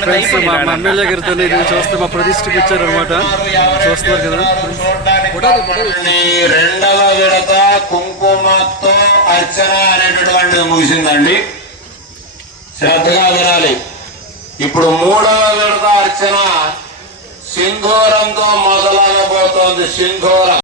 Friends మా మా MLA గారితో ఇది చూస్తే మా చూస్తున్నారు కదా ఈ రెండవ విడత కుంకుమతో అర్చన అనేటటువంటిది ముగిసిందండి శ్రద్ధగా వినాలి. ఇప్పుడు మూడవ విడత అర్చన సింధూరంతో మొదలవబోతోంది సింధూరం.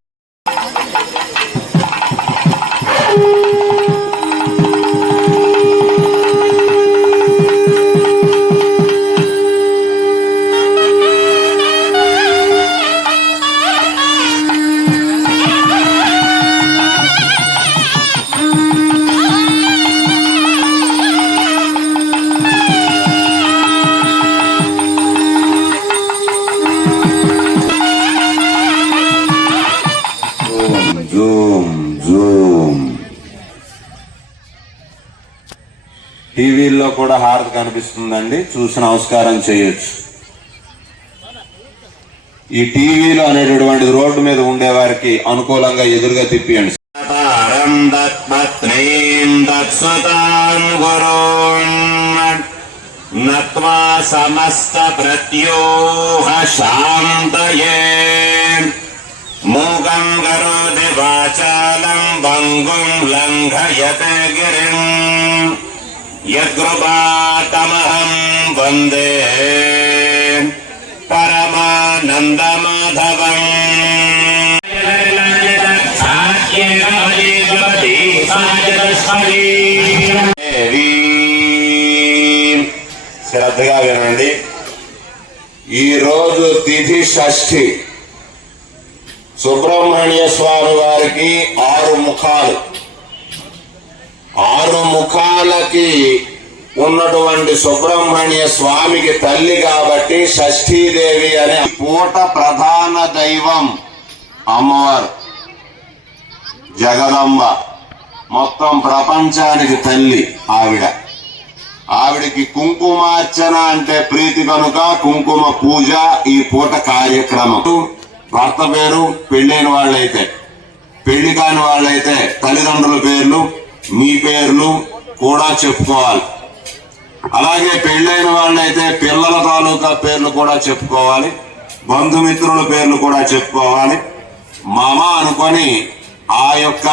టీవీల్లో కూడా హారతి కనిపిస్తుందండి. చూసి నమస్కారం చేయొచ్చు. ఈ టీవీలో అనేటటువంటి రోడ్డు మీద ఉండే వారికి అనుకూలంగా ఎదురుగా తిప్పియండి. నత్వా సమస్త ప్రత్యూహ శాంతయే. మూగం కరోతి వాచాలం భంగుం లంఘయతే గిరిం. యగృపాతమహం వందే పరమానందమాధవం శ్రద్ధగా వినండి. ఈ రోజు తిథి షష్ఠి. సుబ్రహ్మణ్య స్వామి వారికి ఆరు ముఖాలు. ఆరు ముఖాలకి ఉన్నటువంటి సుబ్రహ్మణ్య స్వామికి తల్లి కాబట్టి షష్ఠీదేవి అనే పూట ప్రధాన దైవం అమ్మవారు. జగదంబ. మొత్తం ప్రపంచానికి తల్లి ఆవిడ. ఆవిడికి కుంకుమార్చన అంటే ప్రీతి కనుక కుంకుమ పూజ ఈ పూట కార్యక్రమం. భర్త పేరు పెళ్ళైన వాళ్ళైతే పెళ్ళి కాని వాళ్ళైతే తల్లిదండ్రుల పేర్లు మీ పేర్లు కూడా చెప్పుకోవాలి. అలాగే పెళ్ళైన వాళ్ళైతే పిల్లల తాలూకా పేర్లు కూడా చెప్పుకోవాలి. బంధుమిత్రుల పేర్లు కూడా చెప్పుకోవాలి. మామ అనుకొని ఆ యొక్క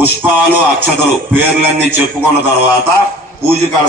పుష్పాలు అక్షతలు పేర్లన్నీ చెప్పుకున్న తర్వాత పూజ కల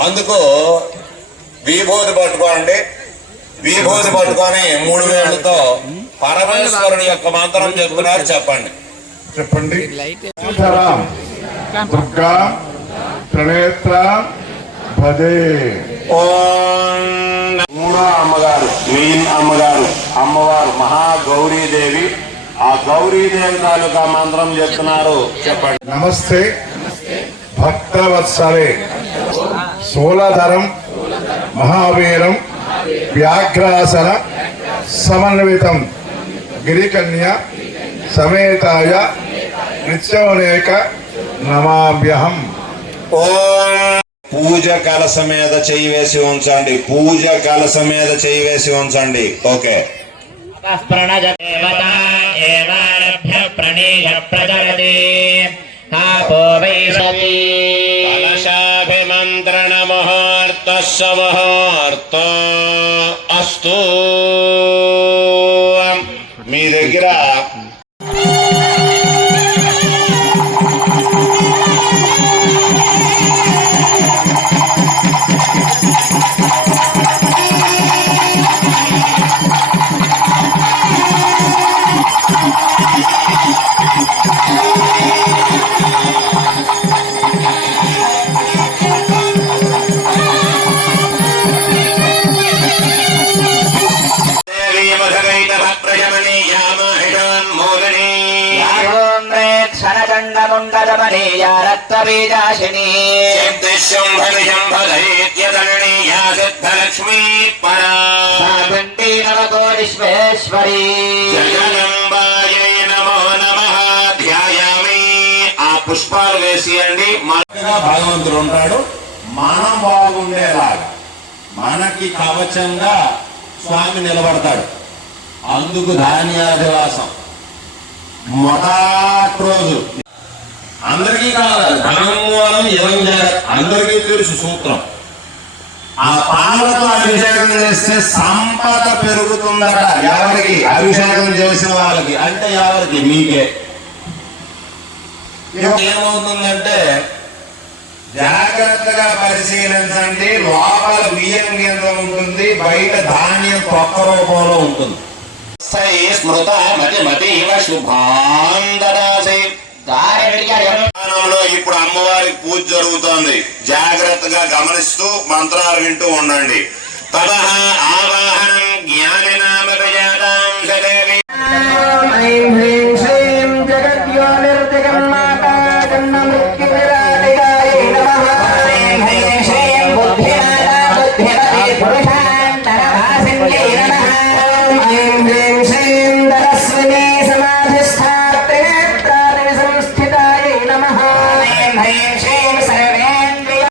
అందుకు విభూతి పట్టుకోండి. విభూతి పట్టుకొని మూడు వేలతో పరమేశ్వరుని యొక్క మంత్రం చెప్తున్నారు చెప్పండి. చెప్పండి. దుర్గా భదే. ఓం మూడో అమ్మగారు మెయిన్ అమ్మగారు అమ్మవారు మహాగౌరీదేవి ఆ గౌరీదేవి తాలూకా మంత్రం చెప్తున్నారు చెప్పండి. నమస్తే. భక్తవత్సలే శూలధరం మహావీరం వ్యాఘ్రాసన సమన్వితం గిరికన్య సమేతాయ నిత్యమనేక నమాభ్యహం ఓం పూజ కలస మీద చెయ్యి వేసి ఉంచండి. పూజ కలస మీద చెయ్యి వేసి ఉంచండి. ఓకే. ప్రణీయ ప్రచరతి ముహూర్త ముహూర్త శంభదైత్యదరణీయా సిద్ధలక్ష్మీ పరా కుండీ నవకో విశ్వేశ్వరీ జగదంబాయై నమో నమః ధ్యాయామి ఆ పుష్పాలు వేసియండి చక్కగా భగవంతుడు ఉంటాడు. మనం బాగుండేలాగా మనకి కవచంగా స్వామి నిలబడతాడు. అందుకు ధాన్యాధివాసం మొదటి రోజు. అందరికీ కావాలి. ధనం మూలం ఇలం అందరికీ తెలుసు సూత్రం. ఆ పాలతో అభిషేకం చేస్తే సంపద పెరుగుతుందట. ఎవరికి? అభిషేకం చేసిన వాళ్ళకి. అంటే ఎవరికి? మీకే. ఏమవుతుందంటే జాగ్రత్తగా పరిశీలించండి. లోపల బియ్యం కింద ఉంటుంది. బయట ధాన్యం తొక్క రూపంలో ఉంటుంది. స్మృత మతి మతి శుభాందరాసి స్థానంలో ఇప్పుడు అమ్మవారి పూజ జరుగుతోంది. జాగ్రత్తగా గమనిస్తూ మంత్రాలు వింటూ ఉండండి. తద ఆవాహనం జ్ఞాని పురుష